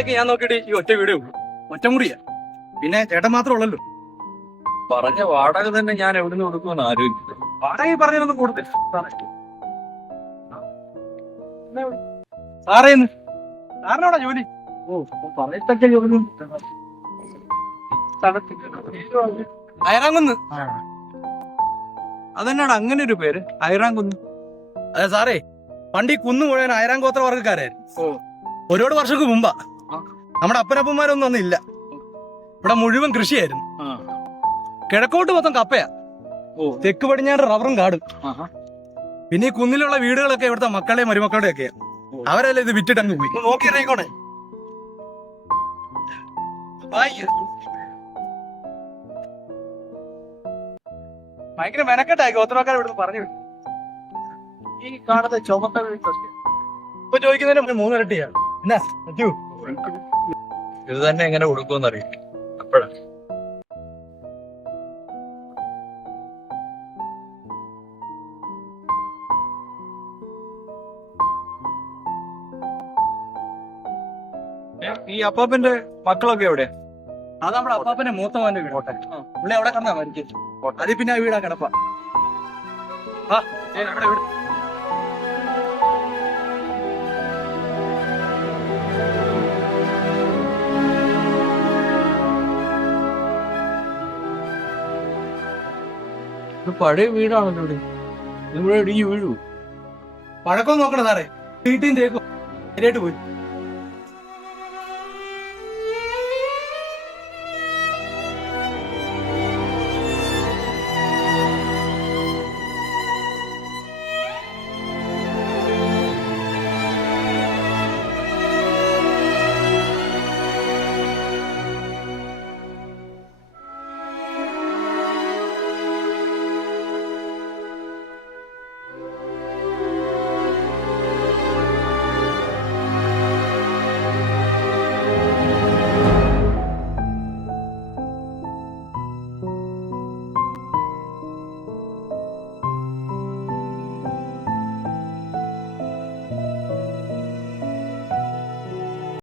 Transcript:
വാടകയ്ക്ക് ഞാൻ നോക്കിയിട്ട് ഈ ഒറ്റ വീടേ ഉള്ളൂ, ഒറ്റമുറിയാ. പിന്നെ ചേട്ടൻ മാത്രമേ ഉള്ളല്ലോ. പറഞ്ഞ വാടക തന്നെ ഞാൻ എവിടെ നിന്ന് കൊടുക്കുമെന്ന് ആലോചിക്കുന്നു. വാടക ഈ പറഞ്ഞതൊന്നും കൊടുത്തില്ല സാറേ. സാറിനോടാ ജോലി? ഓ, പറയത്തക്ക ജോലി അയറാങ്കുന്ന്. അതെന്നാണ് അങ്ങനെ ഒരു പേര്, അയറാങ്കുന്ന്? അതെ സാറേ, പണ്ട് ഈ കുന്നു മുഴുവൻ അയറാൻ ഗോത്ര വർഗ്ഗക്കാരായിരുന്നു. ഒരുപാട് വർഷങ്ങൾക്ക് മുമ്പാ. നമ്മുടെ അപ്പനപ്പന്മാരൊന്നും അന്നില്ല. ഇവിടെ മുഴുവൻ കൃഷിയായിരുന്നു. കിഴക്കോട്ട് മൊത്തം കപ്പയാ, തെക്ക് പടിഞ്ഞാറ് റബ്ബറും കാടും. പിന്നെ ഈ കുന്നിലുള്ള വീടുകളൊക്കെ ഇവിടുത്തെ മക്കളുടെയും മരുമക്കളുടെയും ഒക്കെയാ. അവരെല്ലാം ഇത് വിറ്റിട്ട് അങ്ങ് പോയി. നോക്കിയിറങ്ങിക്കോണേ. ഭയങ്കര മെനക്കെട്ടായി ഗോത്രക്കാരെ ഇവിടുന്ന് പറഞ്ഞു വിട്ടു. ഈ കാണുന്ന ചുമന്ന ഇപ്പൊ ചോദിക്കുന്നതിന് 3 ഇരട്ടിയാണ്. എന്നാ പറ്റൂ? ഇത് തന്നെ എങ്ങനെ കൊടുക്കുമെന്ന് അറിയില്ല. അപ്പോഴാ ഈ അപ്പാപ്പന്റെ മക്കളൊക്കെ എവിടെ? അത് നമ്മുടെ അപ്പാപ്പന്റെ മൂത്തവന്റെ വീട്. പുള്ളി അവിടെ കണ്ടാ മരിക്കും. അതിൽ പിന്നെ ആ വീടാ കിടപ്പ. നമ്മുടെ വീട് പഴയ വീടാണല്ലോ ഇവിടെ. ഇവിടെ ഇടിഞ്ഞു വീഴൂ. പഴക്കം നോക്കണം സാറേ. വീട്ടിൽ തേക്കും ശരിയായിട്ട് പോയി.